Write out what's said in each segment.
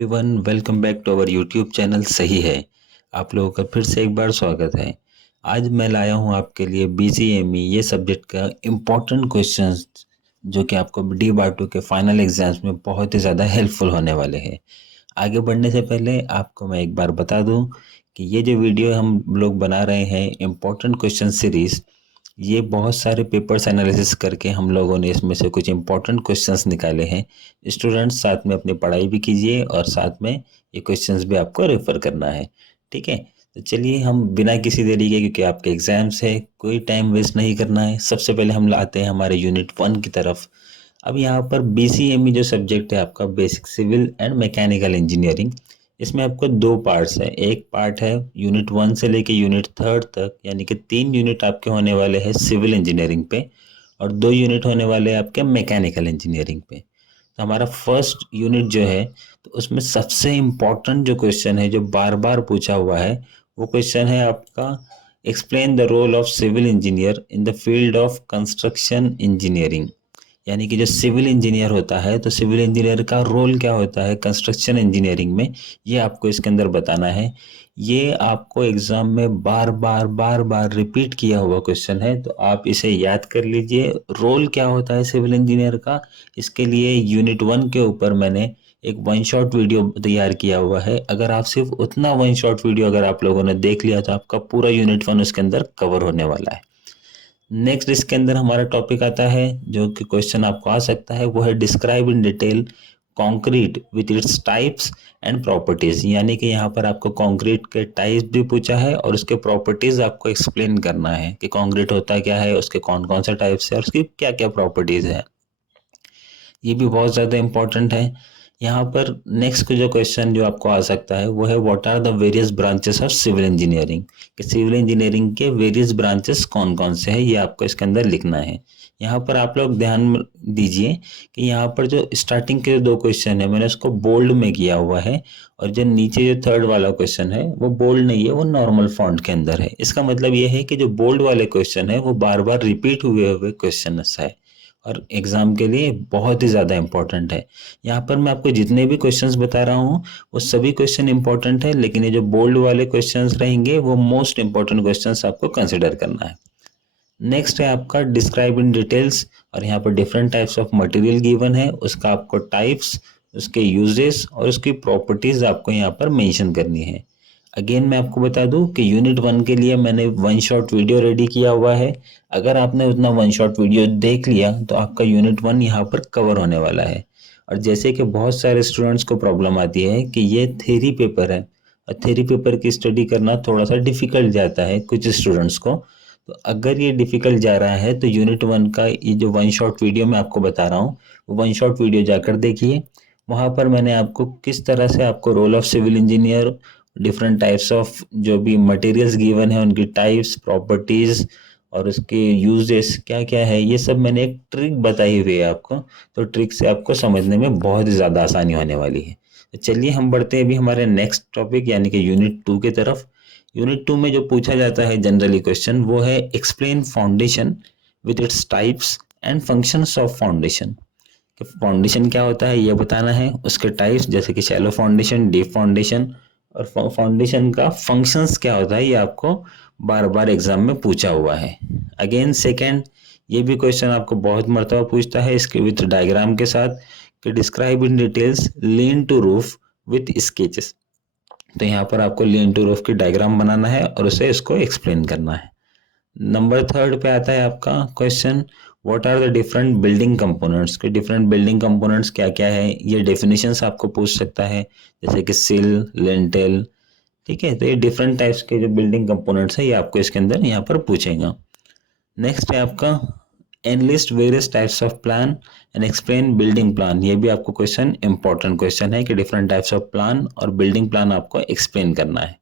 Everyone welcome back to our YouTube channel सही है। आप लोगों का फिर से एक बार स्वागत है। आज मैं लाया हूँ आपके लिए बीजीएमई ये सब्जेक्ट का इम्पोर्टेंट क्वेश्चंस जो कि आपको डी बार टू के फाइनल एग्जाम्स में बहुत ही ज़्यादा हेल्पफुल होने वाले हैं। आगे बढ़ने से पहले आपको मैं एक बार बता दूं कि ये जो वीडियो हम लोग बना रहे हैं इम्पोर्टेंट क्वेश्चन सीरीज, ये बहुत सारे पेपर्स एनालिसिस करके हम लोगों ने इसमें से कुछ इम्पोर्टेंट क्वेश्चंस निकाले हैं। स्टूडेंट्स साथ में अपनी पढ़ाई भी कीजिए और साथ में ये क्वेश्चंस भी आपको रेफर करना है। ठीक है, तो चलिए हम बिना किसी देरी के, क्योंकि आपके एग्जाम्स है, कोई टाइम वेस्ट नहीं करना है। सबसे पहले हम लाते हैं हमारे यूनिट 1 की तरफ। अब यहाँ पर बीसीएमई जो सब्जेक्ट है आपका, basic civil and mechanical engineering, इसमें आपको दो पार्ट्स है। एक पार्ट है यूनिट 1 से लेके यूनिट 3 तक, यानी कि 3 यूनिट आपके होने वाले हैं सिविल इंजीनियरिंग पे और 2 यूनिट होने वाले हैं आपके मैकेनिकल इंजीनियरिंग पे। तो हमारा फर्स्ट यूनिट जो है, तो उसमें सबसे इम्पोर्टेंट जो क्वेश्चन है जो बार बार पूछा हुआ है, वो क्वेश्चन है आपका explain the role of civil engineer in the field of construction engineering. यानी कि जो सिविल इंजीनियर होता है, तो सिविल इंजीनियर का रोल क्या होता है कंस्ट्रक्शन इंजीनियरिंग में, ये आपको इसके अंदर बताना है। ये आपको एग्जाम में बार बार बार बार रिपीट किया हुआ क्वेश्चन है, तो आप इसे याद कर लीजिए। रोल क्या होता है सिविल इंजीनियर का, इसके लिए यूनिट 1 के ऊपर मैंने एक वन शॉट वीडियो तैयार किया हुआ है। अगर आप सिर्फ उतना वन शॉट वीडियो अगर आप लोगों ने देख लिया, तो आपका पूरा यूनिट 1 उसके अंदर कवर होने वाला है। नेक्स्ट इसके अंदर हमारा टॉपिक आता है, जो कि क्वेश्चन आपको आ सकता है, वो है describe in detail concrete with its types and properties. यानी कि यहाँ पर आपको कंक्रीट के टाइप्स भी पूछा है और उसके प्रॉपर्टीज आपको एक्सप्लेन करना है कि कंक्रीट होता क्या है, उसके कौन कौन से टाइप्स है और उसकी क्या क्या प्रॉपर्टीज है। ये भी बहुत ज़्यादा इंपॉर्टेंट है। यहाँ पर नेक्स्ट जो क्वेश्चन जो आपको आ सकता है, वो है what are the various branches of civil engineering, कि सिविल इंजीनियरिंग के वेरियस ब्रांचेस कौन कौन से हैं, ये आपको इसके अंदर लिखना है। यहाँ पर आप लोग ध्यान दीजिए कि यहाँ पर जो स्टार्टिंग के दो क्वेश्चन है, मैंने उसको बोल्ड में किया हुआ है, और जो नीचे जो थर्ड वाला क्वेश्चन है वो बोल्ड नहीं है, वो नॉर्मल फॉन्ट के अंदर है। इसका मतलब ये है कि जो बोल्ड वाले क्वेश्चन है वो बार बार रिपीट हुए हुए क्वेश्चन है और एग्जाम के लिए बहुत ही ज़्यादा इंपॉर्टेंट है। यहाँ पर मैं आपको जितने भी क्वेश्चंस बता रहा हूँ वो सभी क्वेश्चन इंपॉर्टेंट है, लेकिन ये जो बोल्ड वाले क्वेश्चंस रहेंगे वो मोस्ट इंपॉर्टेंट क्वेश्चंस आपको कंसिडर करना है। नेक्स्ट है आपका डिस्क्राइब इन डिटेल्स, और यहाँ पर different types of material given है, उसका आपको टाइप्स, उसके यूजेस और उसकी प्रॉपर्टीज आपको यहाँ पर मेंशन करनी है। अगेन मैं आपको बता दूं कि यूनिट 1 के लिए मैंने वन शॉट वीडियो रेडी किया हुआ है। अगर आपने उतना वन शॉट वीडियो देख लिया तो आपका यूनिट 1 यहाँ पर कवर होने वाला है। और जैसे कि बहुत सारे स्टूडेंट्स को प्रॉब्लम आती है कि ये थ्योरी पेपर है और थ्योरी पेपर की स्टडी करना थोड़ा सा डिफिकल्ट जाता है कुछ स्टूडेंट्स को। तो अगर ये डिफिकल्ट जा रहा है तो यूनिट 1 का ये जो वन शॉट वीडियो मैं आपको बता रहा हूँ, वो वन शॉट वीडियो जाकर देखिए। वहाँ पर मैंने आपको किस तरह से आपको role of civil engineer, different types of जो भी मटेरियल्स गिवन है उनकी टाइप्स, प्रॉपर्टीज और उसके यूजेस क्या क्या है, ये सब मैंने एक ट्रिक बताई हुई है आपको। तो ट्रिक से आपको समझने में बहुत ही ज़्यादा आसानी होने वाली है। तो चलिए हम बढ़ते हैं अभी हमारे नेक्स्ट टॉपिक यानी कि यूनिट 2 की तरफ। यूनिट 2 में जो पूछा जाता है जनरली क्वेश्चन, वो है explain foundation with its types and functions of foundation. Foundation क्या होता है ये बताना है, उसके टाइप्स जैसे कि शैलो फाउंडेशन, डीप फाउंडेशन, और फाउंडेशन का फंक्शंस क्या होता है, ये आपको बार बार एग्जाम में पूछा हुआ है। अगेन सेकंड, ये भी क्वेश्चन आपको बहुत मरतबा पूछता है इसके विथ डायग्राम के साथ, कि describe in details lean to roof with sketches. तो यहाँ पर आपको लीन टू रूफ की डायग्राम बनाना है और उसे इसको एक्सप्लेन करना है। नंबर थर्ड पे आता है आपका question, what are the different building components, के डिफरेंट बिल्डिंग कंपोनेंट्स क्या क्या है, ये डेफिनेशंस आपको पूछ सकता है, जैसे कि सिल, लिंटेल। ठीक है, तो ये डिफरेंट टाइप्स के जो बिल्डिंग कंपोनेंट्स है ये आपको इसके अंदर यहाँ पर पूछेगा। नेक्स्ट है आपका enlist various types of plan and explain building plan. ये भी आपको क्वेश्चन इंपॉर्टेंट क्वेश्चन है कि डिफरेंट टाइप्स ऑफ प्लान और बिल्डिंग प्लान आपको एक्सप्लेन करना है।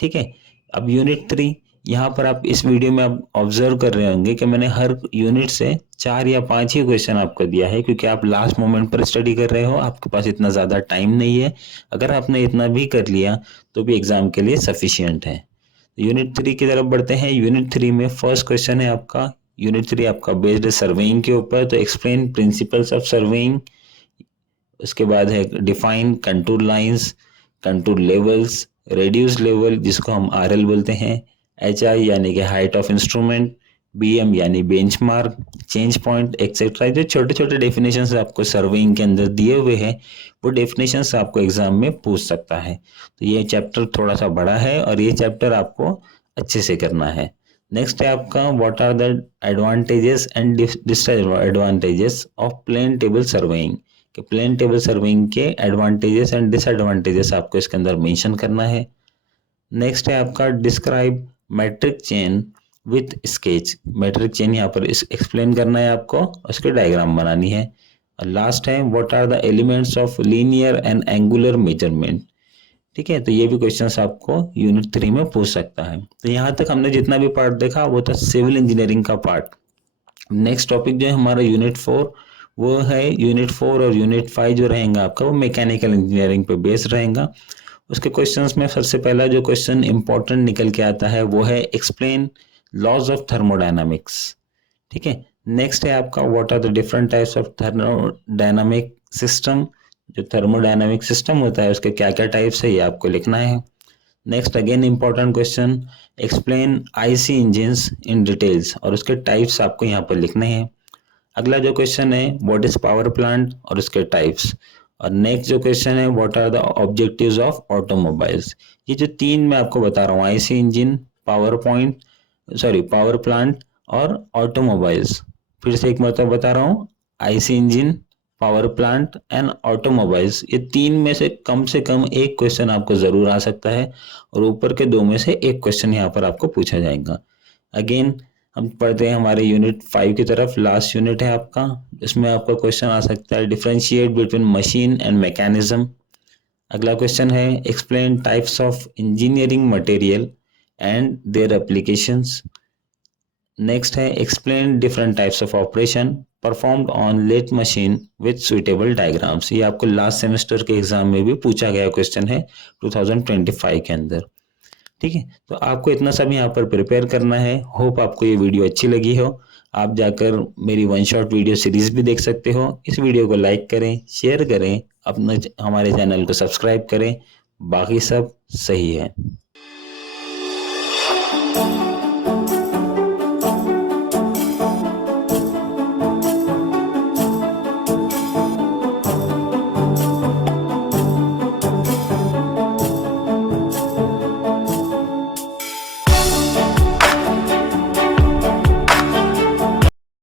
ठीक है, अब यूनिट 3, यहाँ पर आप इस वीडियो में आप ऑब्जर्व कर रहे होंगे कि मैंने हर यूनिट से 4 या 5 ही क्वेश्चन आपको दिया है, क्योंकि आप लास्ट मोमेंट पर स्टडी कर रहे हो, आपके पास इतना ज़्यादा टाइम नहीं है। अगर आपने इतना भी कर लिया तो भी एग्जाम के लिए सफिशियंट है। यूनिट 3 की तरफ बढ़ते हैं। यूनिट 3 में फर्स्ट क्वेश्चन है आपका, यूनिट 3 आपका बेस्ड है सर्वेइंग के ऊपर, तो एक्सप्लेन प्रिंसिपल्स ऑफ सर्वेइंग। उसके बाद है define contour lines, contour levels, reduce level जिसको हम आरएल बोलते हैं, एचआई यानी कि हाइट ऑफ इंस्ट्रूमेंट, बीएम यानी बेंचमार्क, चेंज पॉइंट एक्सेट्रा। जो छोटे छोटे डेफिनेशंस आपको सर्वेइंग के अंदर दिए हुए हैं वो डेफिनेशंस आपको एग्जाम में पूछ सकता है। तो ये चैप्टर थोड़ा सा बड़ा है और ये चैप्टर आपको अच्छे से करना है। नेक्स्ट है आपका what are the advantages and disadvantages of plane table surveying, कि प्लेन टेबल सर्वेइंग के एडवांटेजेस एंड डिसएडवांटेजेस आपको इसके अंदर मेंशन करना है। नेक्स्ट है आपका describe metric chain with sketch, metric chain यहाँ पर एक्सप्लेन करना है आपको, उसके डायग्राम बनानी है। और लास्ट है what are the elements of linear and angular measurement. ठीक है, तो ये भी क्वेश्चंस आपको यूनिट 3 में पूछ सकता है। तो यहाँ तक हमने जितना भी पार्ट देखा वो था सिविल इंजीनियरिंग का पार्ट। नेक्स्ट टॉपिक जो है हमारा यूनिट 4 वो है, यूनिट 4 और यूनिट 5 जो रहेगा आपका वो मैकेनिकल इंजीनियरिंग पे बेस्ड रहेगा। उसके क्वेश्चंस में सबसे पहला जो क्वेश्चन इंपॉर्टेंट निकल के आता है वो है एक्सप्लेन लॉज ऑफ थर्मोडायनामिक्स। ठीक है, नेक्स्ट है आपका what are the different types of thermodynamic system, जो थर्मोडायनामिक सिस्टम होता है उसके क्या क्या टाइप्स है ये आपको लिखना है। Next again important question explain IC engines in details, और उसके टाइप्स आपको यहाँ पर लिखने हैं। अगला जो क्वेश्चन है व्हाट इज पावर प्लांट और उसके टाइप्स। और नेक्स्ट जो क्वेश्चन है what are the objectives of automobiles. ये जो तीन मैं आपको बता रहा हूँ, आईसी इंजन, पावर प्लांट और ऑटोमोबाइल्स, फिर से एक मतलब बता रहा हूँ, IC engine, power plant and automobiles, ये तीन में से कम एक क्वेश्चन आपको जरूर आ सकता है और ऊपर के दो में से एक क्वेश्चन यहाँ पर आपको पूछा जाएगा। अगेन हम पढ़ते हैं हमारे यूनिट 5 की तरफ, लास्ट यूनिट है आपका, इसमें आपका क्वेश्चन आ सकता है differentiate between machine and mechanism. अगला क्वेश्चन है explain types of engineering material and their applications. Next है explain different types of operation performed on lathe machine with suitable diagrams. ये आपको लास्ट सेमेस्टर के एग्जाम में भी पूछा गया क्वेश्चन है 2025 के अंदर। ठीक है, तो आपको इतना सब यहाँ पर प्रिपेयर करना है। होप आपको ये वीडियो अच्छी लगी हो। आप जाकर मेरी वन शॉट वीडियो सीरीज भी देख सकते हो। इस वीडियो को लाइक करें, शेयर करें, अपने हमारे चैनल को सब्सक्राइब करें। बाकी सब सही है।